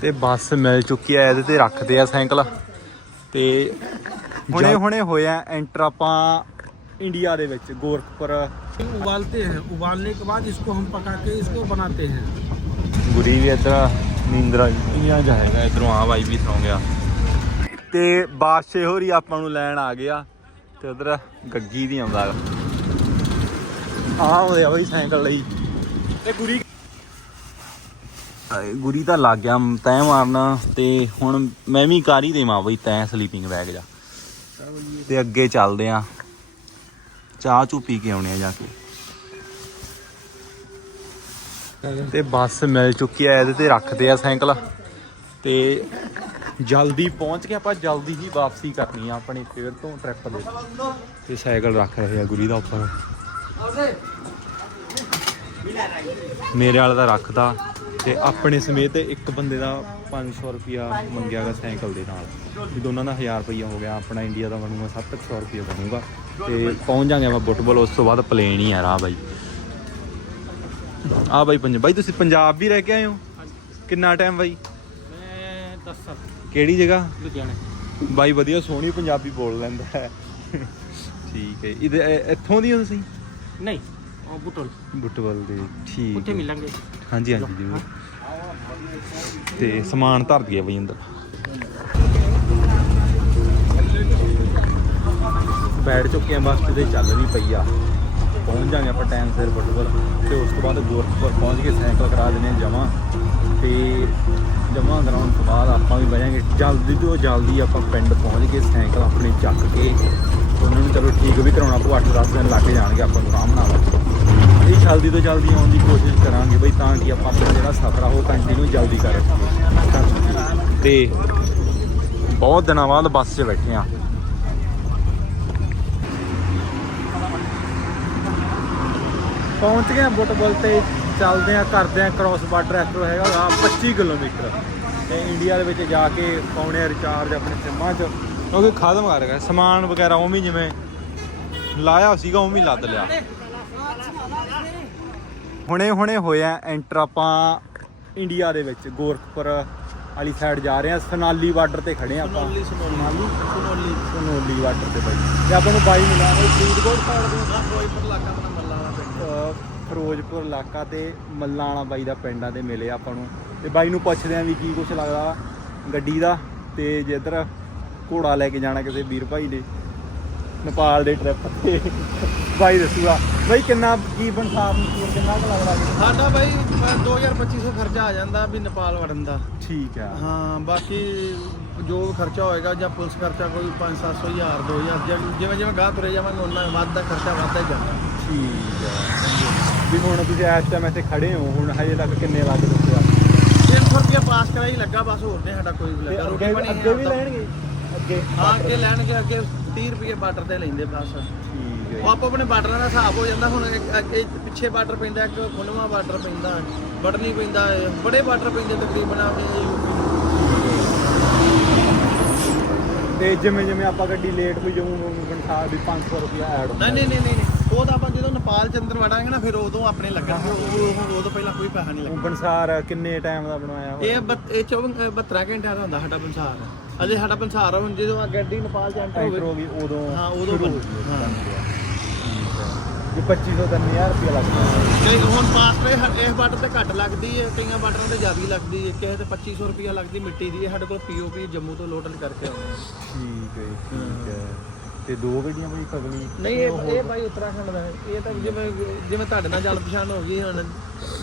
ਤੇ ਬੱਸ ਮਿਲ ਚੁੱਕੀ ਹੈ ਇਹਦੇ ਤੇ ਰੱਖਦੇ ਆ ਸਾਈਕਲ ਤੇ ਹੁਣੇ ਹੁਣੇ ਹੋਇਆ ਐਂਟਰ ਆਪਾਂ ਇੰਡੀਆ ਦੇ ਵਿੱਚ ਗੋਰਖਪੁਰ उबालते हैं उबालने के बाद इसको हम पका के इसको बनाते हैं ਗੁਰੀ ਵੀ ਇੱਧਰ ਨੀਂਦਰਾ ਇੰਨੀਆਂ ਜਾ ਹੈਗਾ ਇਧਰੋਂ ਆ ਬਾਈ ਵੀ ਸੌਂ ਗਿਆ ਤੇ ਬਾਦਸ਼ਾਹ ਹੋਰੀ ਆਪਾਂ ਨੂੰ ਲੈਣ ਆ ਗਿਆ ਤੇ ਉਧਰ ਗੱਗੀ ਦੀ ਆਉਂਦਾ ਆ ਆਉਂਦੇ ਆ ਬਾਈ ਸਾਈਕਲ ਲਈ ਤੇ ਗੁਰੀ ਆਏ, ਗੁਰੀ ਤਾਂ ਲੱਗ ਗਿਆ ਤੈਂ ਮਾਰਨਾ ਤੇ ਹੁਣ ਮੈਂ ਵੀ ਕਰ ਹੀ ਦੇਵਾਂ ਬਈ ਤੈਂ ਸਲੀਪਿੰਗ ਬੈਗ ਜਾ। ਤੇ ਅੱਗੇ ਚੱਲਦੇ ਆ। ਚਾਹ ਚੂ ਪੀ ਕੇ ਆਉਣੇ ਆ ਜਾ ਕੇ। ਤੇ ਬੱਸ ਮਿਲ ਚੁੱਕੀ ਹੈ ਇਹਦੇ ਤੇ ਰੱਖਦੇ ਆ ਸਾਈਕਲ। ਤੇ ਜਲਦੀ ਪਹੁੰਚ ਕੇ ਆਪਾਂ ਜਲਦੀ ਹੀ ਵਾਪਸੀ ਕਰਨੀ ਆ, ਆਪਣੇ ਫੇਰ ਤੋਂ ਟ੍ਰਿਪ ਦੇ ਤੇ ਸਾਈਕਲ ਰੱਖ ਰਹੇ ਆ ਗੁਰੀ ਦਾ ਉੱਪਰ। ਮੇਰੇ ਵਾਲਾ ਦਾ ਰੱਖਦਾ। ਤੇ ਆਪਣੇ ਸਮੇਤ ਇੱਕ ਬੰਦੇ ਦਾ 500 ਰੁਪਿਆ ਮੰਗਿਆਗਾ ਸਾਈਕਲ ਦੇ ਨਾਲ। ਵੀ ਦੋਨਾਂ ਦਾ 1000 ਰੁਪਿਆ ਹੋ ਗਿਆ ਆਪਣਾ ਇੰਡੀਆ ਦਾ ਬਣੂਗਾ 700 ਰੁਪਿਆ ਬਣੂਗਾ। ਤੇ ਪਹੁੰਚ ਜਾਾਂਗੇ ਆਪਾਂ ਬੁੱਟਬਲ ਉਸ ਤੋਂ ਬਾਅਦ ਪਲੇਨ ਹੀ ਆ ਰਾ ਬਾਈ। ਆ ਬਾਈ ਪੰਜਾਬ ਬਾਈ ਤੁਸੀਂ ਪੰਜਾਬ ਵੀ ਰਹਿ ਕੇ ਆਏ ਹੋ? ਕਿੰਨਾ ਟਾਈਮ ਬਾਈ? ਮੈਂ 10 ਕਿਹੜੀ ਜਗ੍ਹਾ? ਲੁਧਿਆਣਾ। ਬਾਈ ਵਧੀਆ ਸੋਹਣੀ ਪੰਜਾਬੀ ਬੋਲ ਲੈਂਦਾ ਹੈ। ਠੀਕ ਹੈ ਇਹਦੇ ਇੱਥੋਂ ਦੀ ਹੋ ਤੁਸੀਂ? ਨਹੀਂ ਉਹ ਬੁੱਟਵਲ। ਬੁੱਟਵਲ ਦੇ ਠੀਕ ਉੱਥੇ ਮਿਲਾਂਗੇ। ਹਾਂਜੀ ਹਾਂਜੀ ਜ਼ਰੂਰ। ਤੇ ਸਮਾਨ ਧਰ ਦਈਏ ਬਈ ਅੰਦਰ। ਬੈਠ ਚੁੱਕੇ ਆ ਬੱਸ ਤੇ ਚੱਲ ਵੀ ਪਈ ਆ। ਪਹੁੰਚ ਜਾਗੇ ਆਪਾਂ ਟਾਈਮ ਸਿਰ ਬਟੂਵਲ। ਤੇ ਉਸ ਤੋਂ ਬਾਅਦ ਗੋਰਖਪੁਰ ਪਹੁੰਚ ਕੇ ਸਾਈਕਲ ਕਰਾ ਦੇਣੇ ਜਮਾ। ਤੇ ਜਮਾ ਕਰਾਉਣ ਤੋਂ ਬਾਅਦ ਆਪਾਂ ਵੀ ਬਹਿ ਜਲਦੀ ਤੋਂ ਜਲਦੀ ਆਪਾਂ ਪਿੰਡ ਪਹੁੰਚ ਕੇ ਸਾਈਕਲ ਆਪਣੇ ਚੱਕ ਕੇ ਉਹਨਾਂ ਨੂੰ ਚਲੋ ਠੀਕ ਵੀ ਕਰਾਉਣਾ ਪਊ 8-10 ਦਿਨ ਲੱਗ ਜਾਣਗੇ ਆਪਾਂ ਨੂੰ ਆਰਾਮ ਨਾਲ। ਇਹ ਜਲਦੀ ਤੋਂ ਜਲਦੀ ਆਉਣ ਦੀ ਕੋਸ਼ਿਸ਼ ਕਰਾਂਗੇ ਬਈ ਤਾਂ ਕਿ ਆਪਾਂ ਆਪਣਾ ਜਿਹੜਾ ਸਫ਼ਰ ਆ ਉਹ ਕੰਟੀਨਿਊ ਜਲਦੀ ਕਰ ਸਕੀਏ। ਤੇ ਬਹੁਤ ਦਿਨਾਂ ਬਾਅਦ ਬੱਸ 'ਚ ਬੈਠੇ ਆ ਪਹੁੰਚ ਗਏ ਆ ਬੁੱਟਬਲ ਤੇ, ਚੱਲਦੇ ਆ ਕਰਦੇ ਆ ਕ੍ਰਾਸ ਬਾਰਡਰ ਐਸਟਰੋ ਹੈਗਾ ਗਾ 25 ਕਿਲੋਮੀਟਰ। ਤੇ ਇੰਡੀਆ ਦੇ ਵਿੱਚ ਜਾ ਕੇ ਪਾਉਣੇ ਆ ਰਿਚਾਰਜ ਆਪਣੇ ਸਿੰਮਾਂ 'ਚ। ਕਿਉਂਕਿ ਖਤਮ ਕਰ ਗਿਆ ਸਮਾਨ ਵਗੈਰਾ ਉਵੇਂ ਹੀ ਜਿਵੇਂ ਲਾਇਆ ਸੀਗਾ, ਉਵੇਂ ਹੀ ਲੱਦ ਲਿਆ। ਹੁਣੇ ਹੁਣੇ ਹੋਇਆ ਐਂਟਰ ਆਪਾਂ ਇੰਡੀਆ ਦੇ ਵਿੱਚ ਗੋਰਖਪੁਰ ਵਾਲੀ ਸਾਈਡ ਜਾ ਰਹੇ ਆ। ਸਨਾਲੀ ਬਾਰਡਰ ਤੇ ਖੜੇ ਆ ਆਪਾਂ। ਸਨਾਲੀ ਸਨਾਲੀ। ਸਨਾਲੀ? ਬਾਰਡਰ ਤੇ ਬਾਈ। ਤੇ ਆਪਾਂ ਨੂੰ ਬਾਈ ਮਿਲਿਆ ਉਹ ਫਰੀਦਕੋਟ ਸਾਈਡ ਦੇ ਫਿਰੋਜ਼ਪੁਰ ਇਲਾਕਾ ਦਾ ਮੱਲਾਂ ਦਾ ਪਿੰਡ। ਫਿਰੋਜ਼ਪੁਰ ਇਲਾਕਾ ਤੇ ਮੱਲਾਂ ਵਾਲਾ ਬਾਈ ਦਾ ਪਿੰਡਾਂ ਦੇ ਮਿਲੇ ਆਪਾਂ ਨੂੰ। ਤੇ ਬਾਈ ਨੂੰ ਪੁੱਛਦੇ ਆ ਵੀ ਕੀ ਕੁਛ ਲੱਗਦਾ ਗੱਡੀ ਦਾ ਤੇ ਜੇ ਇਧਰ ਘੋੜਾ ਲੈ ਕੇ ਜਾਣਾ ਕਿਸੇ ਵੀਰ ਭਾਈ ਦੇ ਨੇਪਾਲ ਦੇ ਟ੍ਰਿਪ ਤੇ। ਬਾਈ ਦੱਸੂਗਾ ਬਾਈ ਕਿੰਨਾ ਕੀ ਬੰਸਾਬ ਨੂੰ ਕਿੰਨਾ ਕੁ ਲੱਗਦਾ ਜੀ? ਸਾਡਾ ਬਾਈ 2250 ਖਰਚਾ ਆ ਜਾਂਦਾ ਵੀ ਨੇਪਾਲ ਵੜਨ ਦਾ। ਠੀਕ ਆ। ਹਾਂ ਬਾਕੀ ਜੋ ਖਰਚਾ ਹੋਏਗਾ ਜਾਂ ਪੁਲਿਸ ਖਰਚਾ ਕੋਈ 5-700 ਹਜ਼ਾਰ 2000 ਜਿਵੇਂ ਜਿਵੇਂ ਗਾਹ ਤੁਰੇ ਜਾਵਾਂਗੇ ਉਹਨਾਂ ਵੱਧ ਦਾ ਖਰਚਾ ਵੱਧਦਾ ਹੀ ਜਾਂਦਾ। ਠੀਕ ਆ। ਵੀ ਹੁਣ ਤੁਸੀਂ ਇਸ ਟਾਈਮ ਇੱਥੇ ਖੜੇ ਹੋ ਹੁਣ ਹਜੇ ਤੱਕ ਕਿੰਨੇ ਲੱਗ ਚੁੱਕੇ ਆ? 300 ਰੁਪਇਆ ਪਾਸ ਕਰਾਈ ਲੱਗਾ ਬਸ ਹੋਰ ਨਹੀਂ ਸਾਡਾ ਕੋਈ ਤੇ ਲੱਗਾ। ਰੋਟੀ ਅੱਗੇ ਬਣੀ ਅੱਗੇ ਵੀ ਲੈਣਗੇ ਅੱਗੇ ਹਾਂ ਅੱਗੇ ਲੈਣਗੇ ਅੱਗੇ 30 ਰੁਪਏ ਬਾਰਡਰ ਤੇ ਲੈਂਦੇ ਬਸ। ਠੀਕ ਉਹ ਆਪੋ ਆਪਣੇ ਬਾਰਡਰਾਂ ਦਾ ਹਿਸਾਬ ਹੋ ਜਾਂਦਾ ਹੁਣ ਇੱਕ- ਅੱਗੇ ਪਿੱਛੇ ਬਾਰਡਰ ਪੈਂਦਾ ਇੱਕ ਖੁੰਨਵਾ ਬਾਰਡਰ ਪੈਂਦਾ ਬਟਨੀ ਪੈਂਦਾ ਬੜੇ ਬਾਰਡਰ ਪੈਂਦੇ ਤਕਰੀਬਨ ਆ ਕੇ ਤੇ ਜਿਵੇਂ ਜਿਵੇਂ ਆਪਾਂ ਗੱਡੀ ਲੇਟ ਹੋਈ ਜਾਊ ਉਹਨੂੰ ਬੰਸਾ ਵੀ 500 ਰੁਪਇਆ ਐਡ ਨਹੀਂ ਨਹੀਂ ਨਹੀਂ ਨਹੀਂ। ਉਹ ਤਾਂ ਆਪਾਂ ਜਦੋਂ ਨੇਪਾਲ ਚ ਅੰਦਰ ਵੜਾਂਗੇ ਨਾ ਫਿਰ ਉਦੋਂ ਆਪਣੇ ਲੱਗਣਗੇ ਉਹ ਉਹ- ਉਦੋਂ ਪਹਿਲਾਂ ਕੋਈ ਪੈਸਾ ਨਹੀਂ ਉਹ ਲੱਗਣਾ ਬਨਸਾਰ ਕਿੰਨੇ ਟਾਈਮ ਦਾ ਬਣਾਇਆ ਹੋਇਆ? ਇਹ ਬੱਤ- ਇਹ 24 72 ਘੰਟਿਆਂ ਦਾ ਹੁੰਦਾ ਸਾਡਾ ਪੰਸਾਰ ਅਜੇ ਸਾਡਾ ਪੰਸਾਰ ਹੁਣ ਜਦੋਂ ਆ ਗੱਡੀ ਨੇਪਾਲ ਚ ਐਂਟਰ ਐਂਟਰ ਹੋ ਹੋਵੇ ਗਈ ਉਦੋਂ ਹਾਂ, ਉਦੋਂ ਸ਼ੁਰੂ ਹੋ ਬਣ- ਗਈ ਹਾਂ। ਠੀਕ ਹੈ ਜੇ 2500 ਤਾਂ 1000 ਰੁਪਇਆ ਲੱਗਦਾ। ਕਈ ਹੁਣ ਪਾਸ ਤੇ ਹ- ਇਸ ਬਾਰਡਰ ਤੇ ਘੱਟ ਲੱਗਦੀ ਹੈ ਕਈਆਂ ਬਾਰਡਰਾਂ ਤੇ ਜ਼ਿਆਦਾ ਲੱਗਦੀ ਹੈ ਕਿਸੇ ਤੇ 2500 ਰੁਪਿਆ ਲੱਗਦੀ ਮਿੱਟੀ ਦੀ ਹੈ ਸਾਡੇ ਕੋਲ ਪੀਓਪੀ ਜੰਮੂ ਤੋਂ ਲੋਡਲ ਕਰਕੇ ਆਉਂਦੇ ਠੀਕ ਹੈ ਠੀਕ ਹੈ। ਤੇ ਦੋ ਗੱਡੀਆਂ ਬਈ ਕਗਲੀ ਨਹੀਂ ਇਹ ਇਹ ਬਾਈ ਉੱਤਰਾਖੰਡ ਦਾ ਹੈ। ਇਹ ਤਾਂ ਜਿਵੇਂ ਜਿਵੇਂ ਤੁਹਾਡੇ ਨਾਲ ਜਾਣ ਪਛਾਣ ਹੋ ਗਈ ਹੁਣ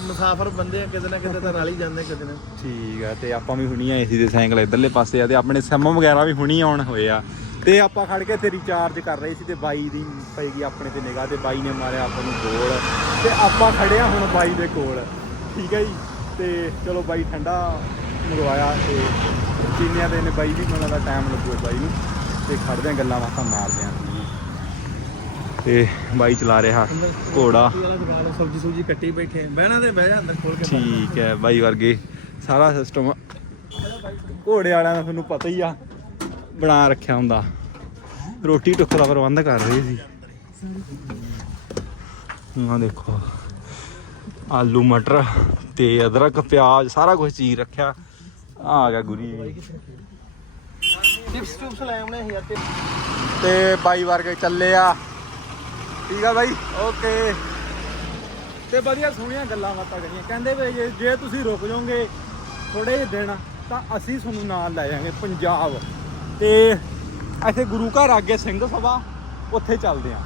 ਮੁਸਾਫਰ ਬੰਦੇ ਆ ਕਿਤੇ ਨਾ ਕਿਤੇ ਤਾਂ ਰਲ ਹੀ ਜਾਂਦੇ ਕਿਤੇ ਨਾ। ਠੀਕ ਹੈ ਤੇ ਆਪਾਂ ਵੀ ਹੁਣੀ ਆਏ ਸੀ ਤੇ ਸਾਈਕਲ ਇਧਰਲੇ ਪਾਸੇ ਆ ਤੇ ਆਪਣੇ ਸਿਮ ਵਗੈਰਾ ਵੀ ਹੁਣੀ ਆਉਣ ਹੋਏ ਆ। ਤੇ ਆਪਾਂ ਖੜ ਕੇ ਤੇ ਰਿਚਾਰਜ ਕਰ ਰਹੇ ਸੀ ਤੇ ਬਾਈ ਦੀ ਪਈਗੀ ਆਪਣੇ ਤੇ ਨਿਗਾਹ ਤੇ ਬਾਈ ਨੇ ਮਾਰਿਆ ਆਪਾਂ ਨੂੰ ਗੋਲ। ਤੇ ਆਪਾਂ ਖੜੇ ਆ ਹੁਣ ਬਾਈ ਦੇ ਕੋਲ। ਠੀਕ ਹੈ ਜੀ? ਤੇ ਚਲੋ ਬਾਈ ਠੰਡਾ ਮੰਗਵਾਇਆ ਤੇ ਚੀਨੀਆਂ ਦੇ ਨੇ ਬਾਈ ਵੀ ਮੈਨੂੰ ਦਾ ਟਾਈਮ ਲੱਗੂਗਾ ਬਾਈ ਨੂੰ। ਤੇ ਖੜਦੇ ਆ ਗੱਲਾਂ ਬਾਤਾਂ ਮਾਰਦੇ ਆ ਤੇ ਬਾਈ ਚਲਾ ਰਿਹਾ ਘੋੜਾ। ਸਬਜੀ ਸੁਬਜੀ ਕੱਟੀ ਬੈਠੇ। ਬਹਿਣਾ ਤੇ ਬਹਿ ਜਾ ਅੰਦਰ ਖੋਲ ਕੇ ਠੀਕ ਹੈ ਬਾਈ ਵਰਗੇ ਸਾਰਾ ਸਿਸਟਮ ਘੋੜੇ ਵਾਲਿਆਂ ਦਾ ਤੁਹਾਨੂੰ ਪਤਾ ਹੀ ਆ ਬਣਾ ਰੱਖਿਆ ਹੁੰਦਾ। ਰੋਟੀ ਟੁੱਕ ਦਾ ਪ੍ਰਬੰਧ ਕਰ ਰਹੇ ਸੀ। ਆਹ ਦੇਖੋ ਆਲੂ ਮਟਰ ਤੇ ਅਦਰਕ ਪਿਆਜ਼ ਸਾਰਾ ਕੁਝ ਚੀਰ ਰੱਖਿਆ। ਆ ਗਿਆ ਗੁਰੀ। ਟਿਪਸ ਟਿਪਸ ਲੈ ਆਉਣੇ ਸੀ ਤੇ ਤੇ ਬਾਈ ਵਰਗੇ ਚੱਲੇ ਆ। ਠੀਕ ਆ ਬਾਈ? ਓਕੇ। ਤੇ ਵਧੀਆ ਸੋਹਣੀਆਂ ਗੱਲਾਂ ਬਾਤਾਂ ਕਰੀਆਂ। ਕਹਿੰਦੇ ਵੀ ਜੇ- ਜੇ ਤੁਸੀਂ ਰੁਕ ਜਾਓਗੇ ਥੋੜੇ ਜਿਹੇ ਦਿਨ ਤਾਂ ਅਸੀਂ ਤੁਹਾਨੂੰ ਨਾਲ ਲੈ ਜਾਵਾਂਗੇ ਪੰਜਾਬ। ਤੇ ਇੱਥੇ ਗੁਰੂ ਘਰ ਅੱਗੇ ਸਿੰਘ ਸਭਾ ਉੱਥੇ ਚੱਲਦੇ ਆ।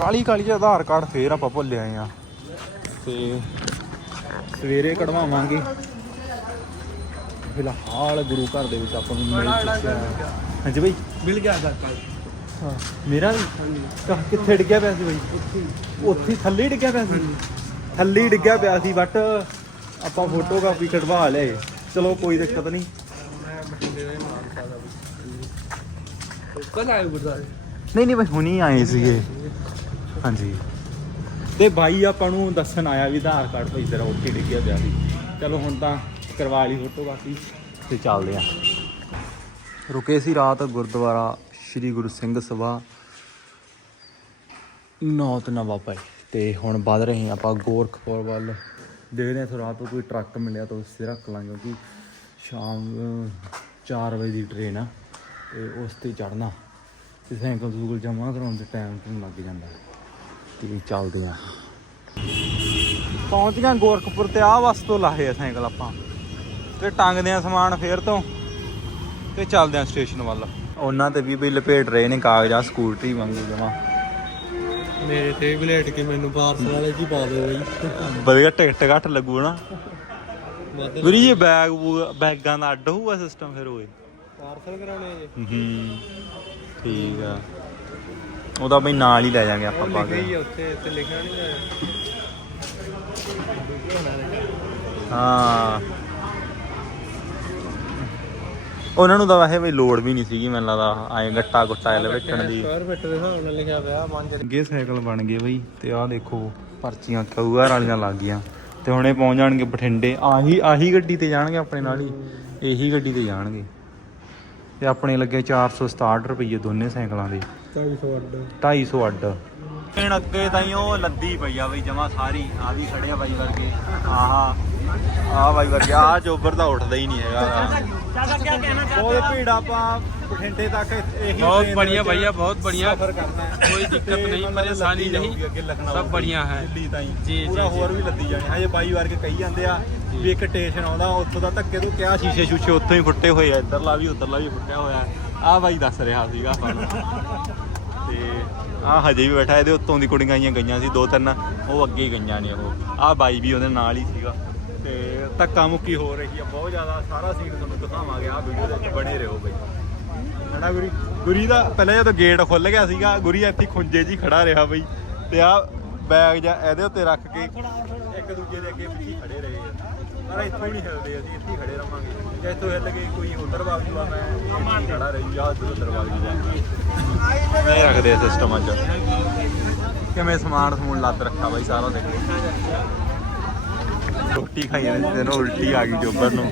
ਕਾਲੀ ਕਾਲੀ ਜਿਹਾ ਆਧਾਰ ਕਾਰਡ ਫੇਰ ਆਪਾਂ ਭੁੱਲ ਆਏ ਆ। ਤੇ ਸਵੇਰੇ ਕਢਵਾਵਾਂਗੇ। ਫਿਲਹਾਲ ਗੁਰੂ ਘਰ ਦੇ ਵਿੱਚ ਆਪਾਂ ਨੂੰ ਮਿਲ ਚੁੱਕਿਆ। ਹੈ। ਹਾਂਜੀ ਬਾਈ। ਮਿਲ ਗਿਆ ਆਧਾਰ ਕਾਰਡ ਹਾਂ ਮੇਰਾ ਵੀ? ਕਾ- ਕਿੱਥੇ ਡਿੱਗਿਆ ਪਿਆ ਸੀ ਬਾਈ? ਉੱਥੇ। ਹੀ ਥੱਲੇ ਹੀ ਡਿੱਗਿਆ ਪਿਆ ਸੀ। ਥੱਲੇ ਹੀ ਡਿੱਗਿਆ ਪਿਆ ਸੀ ਬਟ ਆਪਾਂ ਫੋਟੋ ਕਾਪੀ ਕਢਵਾ ਲਏ। ਚਲੋ ਕੋਈ ਦਿੱਕਤ ਨਹੀਂ। ਮੈਂ ਬਠਿੰਡੇ ਦੇ ਮਾਨਸਾ ਦਾ ਵੀ। ਕਦ ਆਏ ਗੁਰਦਾਰੇ ਨਹੀਂ ਨਹੀਂ ਬਾਈ ਹੁਣੀ ਆਏ ਸੀਗੇ। ਹਾਂਜੀ। ਤੇ ਬਾਈ ਆਪਾਂ ਨੂੰ ਦੱਸਣ ਆਇਆ ਵੀ ਆਧਾਰ ਕਾਰਡ ਭਾਈ ਤੇਰਾ ਉੱਥੇ ਡਿੱਗਿਆ ਪਿਆ ਸੀ ਚਲੋ ਹੁਣ ਤਾਂ ਕਰਵਾ ਲਈ ਫੋਟੋ ਕਾਪੀ ਤੇ ਚੱਲਦੇ ਆ। ਰੁਕੇ ਸੀ ਰਾਤ ਗੁਰਦੁਆਰਾ, ਸ੍ਰੀ ਗੁਰੂ ਸਿੰਘ ਸਭਾ। ਨੌਤ ਨਵਾਂ ਭਾਈ ਤੇ ਹੁਣ ਵੱਧ ਰਹੇ ਹਾਂ ਆਪਾਂ ਗੋਰਖਪੁਰ ਵੱਲ। ਦੇਖਦੇ ਹਾਂ ਇੱਥੋਂ ਰਾਤ ਨੂੰ ਕੋਈ ਟਰੱਕ ਮਿਲਿਆ ਤਾਂ ਉਸੇ ਰੱਖ ਲਾਂਗੇ ਕਿਉਂਕਿ ਸ਼ਾਮ 4 ਵਜੇ ਦੀ ਟ੍ਰੇਨ ਆ। ਤੇ ਉਸ ਤੇ ਚੜਨਾ ਤੇ ਸਾਈਕਲ ਸੂਕਲ ਜਮਾ ਕਰਾਉਣ ਦੇ ਟਾਈਮ ਤੋਂ ਲੱਗ ਜਾਂਦਾ। ਤੇ ਚੱਲਦੇ ਆ ਪਹੁੰਚ ਗਏ ਗੋਰਖਪੁਰ ਤੇ ਆਹ ਬੱਸ ਤੋਂ ਲਾਹੇ ਆ ਸਾਈਕਲ ਆਪਾਂ। ਤੇ ਟੰਗਦੇ ਆ ਸਮਾਨ ਫੇਰ ਤੋਂ ਤੇ ਚੱਲਦੇ ਆ ਸਟੇਸ਼ਨ ਵੱਲ। ਉਹਨਾਂ ਤੇ ਵੀ ਬਈ ਲਪੇਟ ਰਹੇ ਨੇ ਕਾਗਜ਼ਾਂ ਸਕੂਟਰੀ ਵਾਂਗੂ ਜਮਾ। ਮੇਰੇ ਤੇ ਵੀ ਲੇਟ ਕੇ ਮੈਨੂੰ ਪਾਰਸਲ ਵਾਲੇ ਜੀ ਪਾ ਦਿਓ ਬਈ। ਵਧੀਆ ਟਿਕਟ ਘੱਟ ਲੱਗੂ ਨਾ। ਵੀਰੇ ਇਹ ਬੈਗ ਬੂਗ- ਬੈਗਾਂ ਦਾ ਅੱਡ ਹੋਊਗਾ ਸਿਸਟਮ ਫਿਰ ਹੋਏ ਪਾਰਸਲ ਕਰਾਉਣੇ ਜੇ। ਹੂੰ। ਠੀਕ ਆ। ਉਹਦਾ ਬਈ ਨਾਲ ਹੀ ਲੈ ਜਾਾਂਗੇ ਆਪਾਂ ਪਾ ਲਿਖਿਆ ਹੀ ਕੇ ਆ ਉੱਥੇ ਤੇ ਲਿਖਿਆ ਨਹੀਂ ਆਇਆ ਹਾਂ। ਉਹਨਾਂ ਨੂੰ ਤਾਂ ਵੈਸੇ ਵੀ ਲੋੜ ਵੀ ਨਹੀਂ ਸੀਗੀ ਮੈਨੂੰ ਲੱਗਦਾ ਐ ਗੱਟਾ ਗੁੱਟਾ ਐ ਵੇਚਣ ਦੀ। ਸਕੁਅਰ ਫਿੱਟ ਦੇ ਹਿਸਾਬ ਨਾਲ ਲਿਖਿਆ ਪਿਆ ਮੰਜ ਅੱਗੇ ਸਾਈਕਲ ਬਣ ਗਏ ਬਈ ਤੇ ਆਹ ਦੇਖੋ ਪਰਚੀਆਂ ਕਊਆਰ ਵਾਲੀਆਂ ਲੱਗ ਗਈਆਂ। ਤੇ ਹੁਣੇ ਪਹੁੰਚ ਜਾਣਗੇ ਬਠਿੰਡੇ ਆਹੀ ਆਹੀ ਗੱਡੀ ਤੇ ਜਾਣਗੇ ਆਪਣੇ ਨਾਲ ਹੀ ਇਹੀ ਗੱਡੀ ਤੇ ਜਾਣਗੇ। ਤੇ ਆਪਣੇ ਲੱਗੇ 467 ਰੁਪਏ ਦੋਨੇ ਸਾਈਕਲਾਂ ਦੇ। 250 ਅੱਡ 250 ਅੱਡ ਹੁਣ ਅੱਗੇ ਤਾਈ ਉਹ ਲੱਦੀ ਪਈ ਆ ਬਈ ਜਮਾ ਸਾਰੀ ਆ ਵੀ ਖੜਿਆ ਬਾਈ ਵਰਗੇ ਆਹਾ ਆ ਬਾਈ ਵਰਗੇ ਆ ਚੋਬਰ ਤਾਂ ਉੱਠਦਾ ਹੀ ਨਹੀਂ ਹੈਗਾ ਬਹੁਤ ਭੀੜ ਆਪਾਂ ਬਠਿੰਡੇ ਤੱਕ ਇਹੀ बहुत train बढ़िया ਵਿੱਚ भैया बहुत बढ़िया ਸਫ਼ਰ ਕਰਨਾ ਹੈ कोई दिक्कत ਤੇ नहीं ਮਤਲਬ परेशानी ਲੱਦੀ नहीं ਜਾਊਗੀ ਅੱਗੇ ਲਖਨਊ सब बढ़िया है ਦਿੱਲੀ ਤਾਈਂ ਜੀ, ਪੂਰਾ ਜੀ, ਹੋਰ ਵੀ ਲੱਦੀ ਜਾਣੀ ਹਜੇ ਬਾਈ ਵਰਗੇ ਕਹੀ ਜਾਂਦੇ ਆ ਵੀ ਇੱਕ ਸਟੇਸ਼ਨ ਆਉਂਦਾ ਉੱਥੋਂ ਦਾ ਧੱਕੇ ਤੋਂ ਕਿਆ ਸ਼ੀਸ਼ੇ ਸ਼ੂਸ਼ੇ ਉੱਥੋਂ ਹੀ ਫੁੱਟੇ ਹੋਏ ਆ ਇੱਧਰਲਾ ਵੀ ਉੱਧਰਲਾ ਵੀ ਫੁੱਟਿਆ ਹੋਇਆ ਆ ਬਾਈ ਦੱਸ ਰਿਹਾ ਸੀਗਾ ਆਪਾਂ ਨੂੰ ਤੇ ਆ ਹਜੇ ਵੀ ਬੈਠਾ, ਇਹਦੇ ਉੱਤੋਂ ਦੀ ਕੁੜੀਆਂ ਆਈਆਂ ਗਈਆਂ ਸੀ, ਦੋ ਤਿੰਨ, ਉਹ ਅੱਗੇ ਗਈਆਂ ਨੇ ਉਹ। ਆ ਬਾਈ ਵੀ ਉਹਦੇ ਨਾਲ ਹੀ ਸੀਗਾ। ਤੇ ਧੱਕਾ ਮੁੱਕੀ ਹੋ ਰਹੀ ਆ, ਬਹੁਤ ਜ਼ਿਆਦਾ, ਸਾਰਾ ਸੀਨ ਤੁਹਾਨੂੰ ਦਿਖਾਵਾਂਗੇ ਆ ਵੀਡੀਓ ਦੇ ਵਿੱਚ ਬਣੇ ਰਹੋ ਬਈ। ਹਨਾ ਗੁਰੀ? ਗੁਰੀ ਦਾ ਪਹਿਲਾਂ ਜਦੋਂ ਗੇਟ ਖੁੱਲ ਗਿਆ ਸੀਗਾ, ਗੁਰੀ ਇੱਥੇ ਖੁੰਝੇ ਜੀ ਖੜਾ ਰਿਹਾ ਬਈ, ਤੇ ਆ ਬੈਗ ਜਾਂ ਇਹਦੇ ਉੱਤੇ ਰੱਖ ਕੇ ਇੱਕ ਦੂਜੇ ਦੇ ਅੱਗੇ ਪਿੱਛੇ ਖੜੇ ਰਹੇ। ਪਰ ਇੱਥੋਂ ਨਹੀਂ ਹਿਲਦੇ ਅਸੀਂ, ਇੱਥੇ ਖੜੇ ਰਵਾਂਗੇ ਜੇ ਇੱਥੋਂ ਹਿੱਲ ਗਏ ਕੋਈ ਉਧਰ ਵਗ ਜੂਗਾ ਮੈਂ, ਇੱਥੇ ਖੜਾ ਰਹੀ ਆ ਉਧਰ ਉਧਰ ਵਗ ਜੂਗਾ ਇਹ ਰੱਖਦੇ ਆ ਸਿਸਟਮ ਅੱਜ। ਕਿਵੇਂ ਸਮਾਨ ਸਮੂਨ ਲੱਦ ਰੱਖਾ ਬਾਈ ਸਾਰਾ ਦੇਖੋ ਰੋਟੀ ਖਾਈ ਜਾਂਦੇ ਤੈਨੂੰ ਉਲਟੀ ਆ ਗਈ ਜੋਬਰ ਨੂੰ।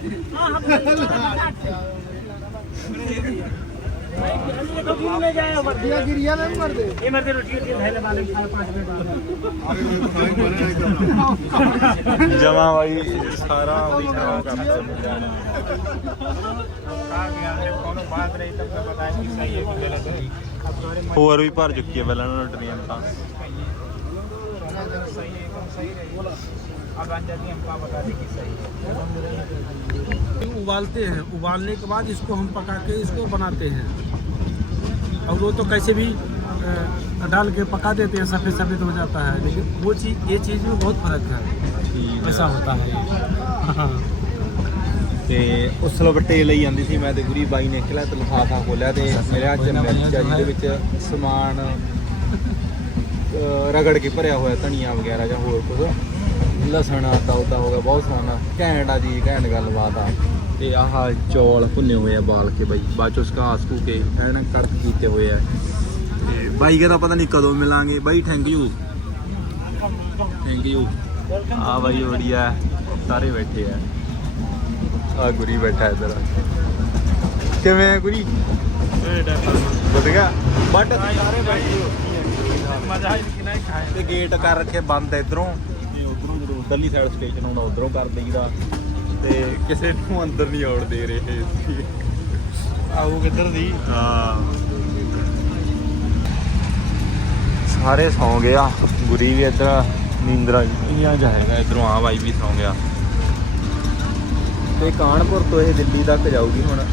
ਜਮਾ ਬਾਈ, ਸਾਰਾ ਉਹਦੀ ਖਰਾਬ ਕਰਤਾ ਮੁੰਡਿਆਂ ਨੇ ਹੋਰ ਵੀ ਭਰ ਚੁੱਕੀ ਹੈ ਪਹਿਲਾਂ ਉਹਨਾਂ ਟ੍ਰੇਨ ਤਾਂ। उबालते हैं उबालने के बाद इसको हम पका के इसको बनाते हैं और वो तो कैसे भी अ, डाल के पका देते हैं सफ़ेद सफ़ेद हो जाता है लेकिन वो चीज़ ये चीज़ में बहुत फर्क है ऐसा होता है हाँ ਤੇ ਉਸ ਲਵਟੇ ਲਈ ਜਾਂਦੀ ਸੀ ਮੈਂ ਤੇ ਗੁਰੀ ਬਾਈ ਨੇ ਕਿਹਾ ਤੇ ਲਿਫਾਫਾ ਖੋਲਿਆ ਤੇ ਮੇਰੇ ਹੱਥ 'ਚ ਮਿਰਚ ਆ ਜਿਹਦੇ ਵਿੱਚ ਸਮਾਨ ਅਹ, ਰਗੜ ਕੇ ਭਰਿਆ ਹੋਇਆ ਧਨੀਆ ਵਗੈਰਾ ਜਾਂ ਹੋਰ ਕੁਝ ਲਸਣ ਆਦਾ ਉਦਾ ਹੋ ਗਿਆ ਬਹੁਤ ਆ। ਘੈਂਟ ਆ ਜੀ ਘੈਂਟ ਗੱਲਬਾਤ ਆ। ਤੇ ਆਹ ਚੌਲ ਭੁੰਨੇ ਹੋਏ ਆ ਬਾਲ ਕੇ ਬਾਈ। ਬਾਅਦ ਚ ਉਸਕਾ ਆਸਕੂ ਕੇ ਐਨ ਕੜਕ ਕੀਤੇ ਹੋਏ ਆ। ਤੇ ਬਾਈ ਕਹਿੰਦਾ ਪਤਾ ਨਹੀਂ ਕਦੋਂ ਮਿਲਾਂਗੇ। ਬਾਈ ਥੈਂਕ ਯੂ ਥੈਂਕ ਯੂ ਆ ਬਾਈ ਵਧੀਆ ਸਾਰੇ ਬੈਠੇ ਆ। ਆ ਗੁਰੀ ਬੈਠਾ ਇਧਰ। ਕਿਵੇਂ ਆ ਗੁਰੀ? ਵਧੀਆ। ਬਟ ਸਾਰੇ ਬੈਠੇ ਹੋ। ਤੇ ਗੇਟ ਕਰ ਰੱਖੇ ਬੰਦ ਇਧਰੋਂ। ਉਧਰੋਂ ਜਦੋਂ ਉਧਰਲੀ ਸਾਈਡ ਸਟੇਸ਼ਨ ਆਉਂਦਾ ਉਧਰੋਂ ਕਰ ਦੇਈਦਾ ਤੇ ਕਿਸੇ ਨੂੰ ਅੰਦਰ ਨਹੀਂ ਆਉਣ ਦੇ ਰਹੇ। ਆਉ ਕਿੱਧਰ ਦੀ? ਸਾਰੇ ਸੌ ਗਿਆ ਗੁਰੀ ਵੀ ਇਧਰ ਨੀਂਦਰਾ ਇੰਨੀਆਂ ਜਾਏਗਾ ਇਧਰੋਂ ਆ ਬਾਈ ਵੀ ਸੌ ਗਿਆ। ਤੇ ਕਾਨਪੁਰ ਤੋਂ ਇਹ ਦਿੱਲੀ ਤੱਕ ਜਾਊਗੀ ਹੁਣ।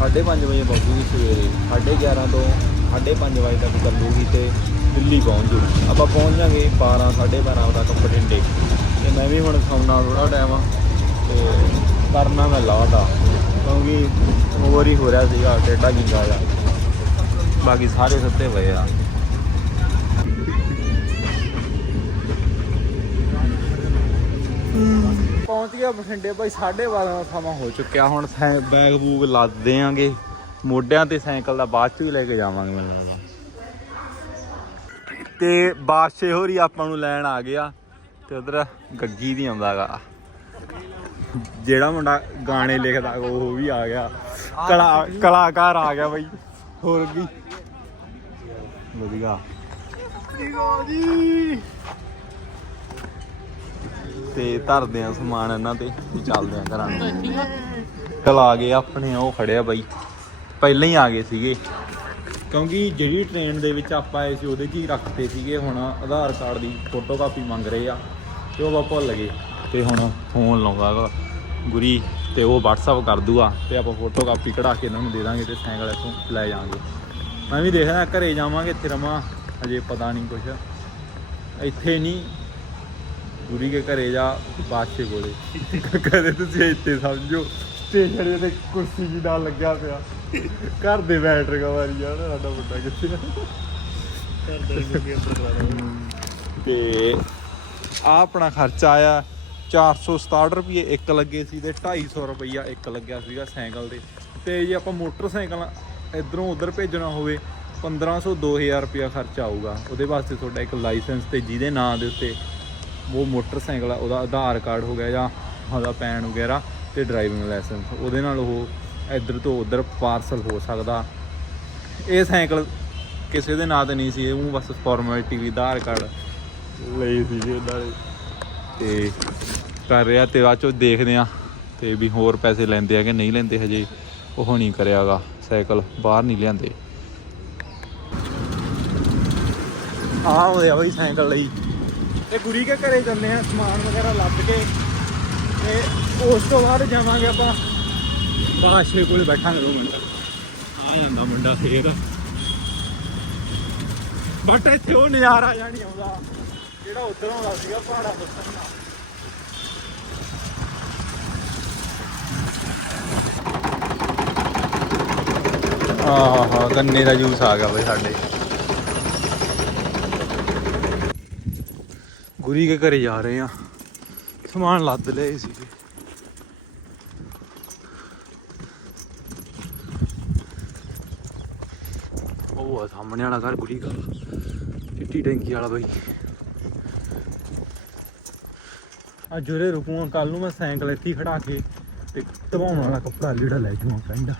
5:30 ਵਜੇ ਪਹੁੰਚੂਗੀ ਸਵੇਰੇ। 11:30 ਤੋਂ 5:30 ਵਜੇ ਤੱਕ ਚੱਲੂਗੀ ਤੇ ਦਿੱਲੀ ਪਹੁੰਚ ਜੂਗੀ ਆਪਾਂ ਪਹੁੰਚ ਜਾਾਂਗੇ 12 12:30 ਤੱਕ ਬਠਿੰਡੇ ਤੇ ਮੈਂ ਵੀ ਹੁਣ ਸੌਣਾ ਥੋੜਾ ਟਾਈਮ ਆ ਤੇ ਕਰਨਾ ਮੈਂ ਲਾਦਾ ਕਿਉਂਕਿ ਹੋਰ ਹੀ ਹੋ ਰਿਹਾ ਸੀਗਾ ਟੇਡਾ ਗਿੰਗਾ ਜਾ ਬਾਕੀ ਸਾਰੇ ਸੱਤੇ ਪਏ ਆ। ਪਹੁੰਚ ਗਿਆ ਬਠਿੰਡੇ ਭਾਈ 12:30 ਦਾ ਸਮਾਂ ਹੋ ਚੁੱਕਿਆ। ਹੁਣ ਸੈ- ਬੈਗ ਬੂਗ ਲੱਦ ਦੇਾਂਗੇ ਮੋਢਿਆਂ ਤੇ ਸਾਈਕਲ ਦਾ ਬਾਅਦ ਚ ਹੀ ਲੈ ਕੇ ਜਾਵਾਂਗੇ ਮੈਨੂੰ ਲੱਗਦਾ। ਤੇ ਬਾਦਸ਼ਾਹ ਹੋਰੀ ਆਪਾਂ ਨੂੰ ਲੈਣ ਆ ਗਿਆ ਤੇ ਉਧਰ ਗੱਗੀ ਦੀ ਆਉਂਦਾਗਾ। ਜਿਹੜਾ ਮੁੰਡਾ ਗਾਣੇ ਲਿਖਦਾ ਉਹ ਵੀ ਆ ਗਿਆ। ਕਲਾ ਕਲਾਕਾਰ ਆ ਗਿਆ ਬਈ ਹੋਰ ਕੀ। ਵਧੀਆ। ਤੇ ਧਰਦੇ ਆ ਸਮਾਨ ਇਹਨਾਂ ਤੇ ਵੀ ਚੱਲਦੇ ਆ ਘਰਾਂ ਨੂੰ। ਚਲ ਆ ਗਏ ਆਪਣੇ ਉਹ ਖੜਿਆ ਬਾਈ। ਪਹਿਲਾਂ ਹੀ ਆ ਗਏ ਸੀਗੇ। ਕਿਉਂਕਿ ਜਿਹੜੀ ਟ੍ਰੇਨ ਦੇ ਵਿੱਚ ਆਪਾਂ ਆਏ ਸੀ ਉਹਦੇ ਕੀ ਰੱਖਤੇ ਸੀਗੇ ਹੁਣ ਆਧਾਰ ਕਾਰਡ ਦੀ ਫੋਟੋ ਕਾਪੀ ਮੰਗ ਰਹੇ ਆ ਤੇ ਉਹ ਆਪਾਂ ਭੁੱਲ ਗਏ। ਤੇ ਹੁਣ ਫੋਨ ਲਾਉਂਦਾ ਗਾ ਗੁਰੀ ਤੇ ਉਹ WhatsApp ਕਰ ਦੂਗਾ ਤੇ ਆਪਾਂ ਫੋਟੋ ਕਾਪੀ ਕਢਾ ਕੇ ਇਹਨਾਂ ਨੂੰ ਦੇ ਦਾਂਗੇ ਤੇ ਸਾਈਕਲ ਇੱਥੋਂ ਲੈ ਜਾਾਂਗੇ ਮੈਂ ਵੀ ਦੇਖਦਾ ਘਰੇ ਜਾਵਾਂਗੇ ਇੱਥੇ ਰਵਾਂ ਅਜੇ ਪਤਾ ਨਹੀਂ ਕੁਛ। ਇੱਥੇ ਨਹੀਂ। ਗੁਰੀ ਕੇ ਘਰੇ ਜਾ ਬਾਦਸ਼ਾਹ ਕੋਲੇ। ਕਦੇ ਤੁਸੀਂ ਇੱਥੇ ਸਮਝੋ। ਸਟੇਸ਼ਨ ਤੇ ਕੁਰਸੀ ਜੀ ਨਾਲ ਲੱਗਿਆ ਪਿਆ। ਘਰ ਦੇ ਰਗਾ ਵਾਰੀ ਯਾਰ ਸਾਡਾ ਵੱਡਾ ਕਿੱਥੇ ਆ? ਤੇ ਆ ਆਪਣਾ ਖਰਚਾ ਆਇਆ 467 ਰੁਪਏ ਇੱਕ ਲੱਗੇ ਸੀ ਤੇ 250 ਰੁਪਈਆ ਇੱਕ ਲੱਗਿਆ ਸੀਗਾ ਸਾਈਕਲ ਦੇ ਤੇ ਜੇ ਆਪਾਂ ਮੋਟਰਸਾਈਕਲ ਇਧਰੋਂ ਉਧਰ ਭੇਜਣਾ ਹੋਵੇ 1500 2000 ਰੁਪਿਆ ਖਰਚਾ ਆਊਗਾ। ਉਹਦੇ ਵਾਸਤੇ ਤੁਹਾਡਾ ਇੱਕ ਲਾਇਸੈਂਸ ਤੇ ਜਿਹਦੇ ਨਾਂ ਦੇ ਉੱਤੇ ਉਹ ਮੋਟਰਸਾਈਕਲ ਆ ਉਹਦਾ ਆਧਾਰ ਕਾਰਡ ਹੋ ਗਿਆ ਜਾਂ ਉਹਦਾ ਪੈਨ ਵਗੈਰਾ ਤੇ ਡਰਾਈਵਿੰਗ ਲਾਇਸੈਂਸ। ਉਹਦੇ ਨਾਲ ਉਹ ਇੱਧਰ ਤੋਂ ਉੱਧਰ ਪਾਰਸਲ ਹੋ ਸਕਦਾ। ਇਹ ਸਾਈਕਲ ਕਿਸੇ ਦੇ ਨਾਂ ਤੇ ਨਹੀਂ ਸੀ ਉਹ ਬਸ ਫਾਰਮੈਲਿਟੀ ਵੀ ਆਧਾਰ ਕਾਰਡ। ਲਈ ਸੀ ਜੀ ਉਹਨਾਂ ਨੇ ਤੇ ਕਰ ਰਿਹਾ ਤੇ ਬਾਅਦ ਚੋਂ ਦੇਖਦੇ ਆ ਤੇ ਵੀ ਹੋਰ ਪੈਸੇ ਲੈਂਦੇ ਆ ਕਿ ਨਹੀਂ ਲੈਂਦੇ ਹਜੇ ਉਹ ਨਹੀਂ ਕਰਿਆਗਾ ਸਾਈਕਲ ਬਾਹਰ ਨਹੀਂ ਲਿਆਂਦੇ। ਆ ਹੋਇਆ ਬਈ ਸਾਈਕਲ ਲਈ। ਤੇ ਗੁਰੀ ਕੇ ਘਰੇ ਚੱਲਦੇ ਆ ਸਮਾਨ ਵਗੈਰਾ ਲੱਦ ਕੇ ਤੇ ਉਸ ਤੋਂ ਬਾਅਦ ਜਾਵਾਂਗੇ ਆਪਾਂ। ਬਾਸ਼ੇ ਕੋਲੇ ਬੈਠਾਂਗੇ ਦੋ ਮਿੰਟ। ਆ ਜਾਂਦਾ ਮੁੰਡਾ ਫੇਰ। ਬਟ ਇੱਥੇ ਉਹ ਨਜ਼ਾਰਾ ਜਾਂ ਨਹੀਂ ਆਉਂਦਾ। ਜਿਹੜਾ ਉਧਰ ਆਉਂਦਾ ਸੀਗਾ, ਪਹਾੜਾ ਦੱਸਣ ਦਾ ਆਹ ਹਾਂ ਗੰਨੇ ਦਾ ਜੂਸ ਆ ਗਿਆ ਬਈ ਸਾਡੇ। ਗੁਰੀ ਕੇ ਘਰੇ ਜਾ ਰਹੇ ਆ ਸਮਾਨ ਲੱਦ ਲਏ ਸੀਗੇ। ਉਹ ਆ ਸਾਹਮਣੇ ਵਾਲਾ ਘਰ ਗੁਰੀ ਦਾ ਚਿੱਟੀ ਟੈਂਕੀ ਵਾਲਾ ਬਈ। ਆ ਜੁਰੇ ਰੁਕੂਆਂ ਕੱਲ ਨੂੰ ਮੈਂ ਸਾਈਕਲ ਇੱਥੇ ਖੜਾ ਕੇ ਤੇ ਧਵਾਉਣ ਵਾਲਾ ਕੱਪੜਾ ਲੀੜਾ ਲੈ ਜਾਵਾਂ ਪੈਂਦਾ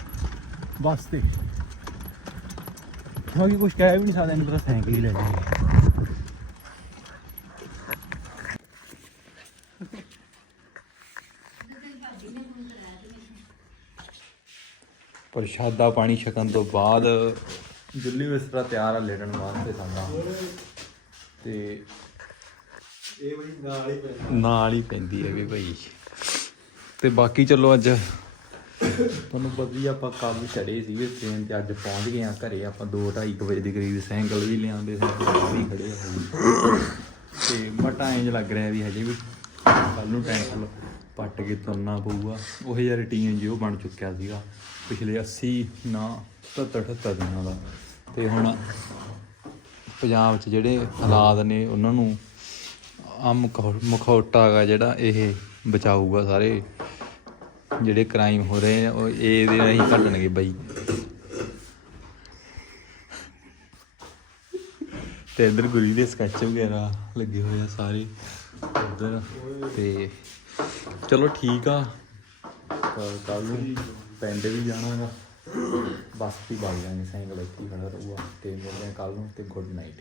ਬਸ ਤੇ। ਕਿਉਂਕਿ ਕੁਝ ਕਹਿ ਵੀ ਨਹੀਂ ਸਕਦਾ ਇਹਨੂੰ ਪਤਾ ਸਾਈਕਲ ਹੀ ਲੈ ਜਾਈਏ ਪ੍ਰਸ਼ਾਦਾ ਪਾਣੀ ਛਕਣ ਤੋਂ ਬਾਅਦ ਜੁੱਲੀ ਬਿਸਤਰਾ ਤਿਆਰ ਆ ਲੈਣ ਵਾਸਤੇ ਸਾਡਾ। ਤੇ ਇਹ ਬਈ ਨਾਲ ਹੀ ਪੈਂਦਾ ਨਾਲ ਹੀ ਪੈਂਦੀ ਹੈ ਵੀ ਭਾਈ ਤੇ ਬਾਕੀ ਚਲੋ ਅੱਜ ਤੁਹਾਨੂੰ ਪਤਾ ਹੀ ਆ, ਆਪਾਂ ਕੱਲ ਚੜੇ ਸੀਗੇ ਟ੍ਰੇਨ ਤੇ ਅੱਜ ਪਹੁੰਚ ਗਏ ਆ ਘਰੇ। ਆਪਾਂ 2:30 ਵਜੇ ਦੇ ਕਰੀਬ ਸਾਈਕਲ ਵੀ ਲਿਆਂਦੇ ਸਾਈਕਲ ਵੀ ਖੜੇ ਆ ਤੇ ਬਟ ਐਂ ਲੱਗ ਰਿਹਾ ਵੀ ਹਜੇ ਵੀ। ਕੱਲ ਨੂੰ ਟੈਂਕਲ ਪੱਟ ਕੇ ਤੁਰਨਾ ਪਊਗਾ। ਉਹ ਜਿਹਾ ਰੁਟੀਨ ਜਿਹਾ ਬਣ ਚੁੱਕਿਆ ਸੀਗਾ। ਪਿਛਲੇ 80 ਨਾ 77 78 ਦਿਨਾਂ ਦਾ। ਤੇ ਹੁਣ ਪੰਜਾਬ 'ਚ ਜਿਹੜੇ ਹਾਲਾਤ ਨੇ, ਉਹਨਾਂ ਨੂੰ ਆ ਮੁਖੌਟਾ ਹੈਗਾ ਜਿਹੜਾ ਇਹ ਬਚਾਊਗਾ ਸਾਰੇ। ਜਿਹੜੇ ਕ੍ਰਾਈਮ ਹੋ ਰਹੇ ਆ, ਉਹ ਇਹਦੇ ਨਾਲ ਹੀ ਘਟਣਗੇ ਬਈ। ਤੇ ਇਧਰ ਗੁਰੀ ਦੇ ਸਕੈਚ ਵਗੈਰਾ ਲੱਗੇ ਹੋਏ ਆ ਸਾਰੇ। ਉਧਰ ਤੇ ਚਲੋ ਠੀਕ ਆ। ਕੱਲ ਨੂੰ। ਪਿੰਡ ਵੀ ਜਾਣਾਗਾ ਬਸ ਵੀ ਵਗ ਜਾਾਂਗੇ, ਸਾਈਕਲ ਇੱਥੇ ਹੀ ਖੜਾ ਰਹੂਗਾ ਤੇ ਮਿਲਦੇ ਆ ਕੱਲ ਨੂੰ ਤੇ ਗੁੱਡ ਨਾਈਟ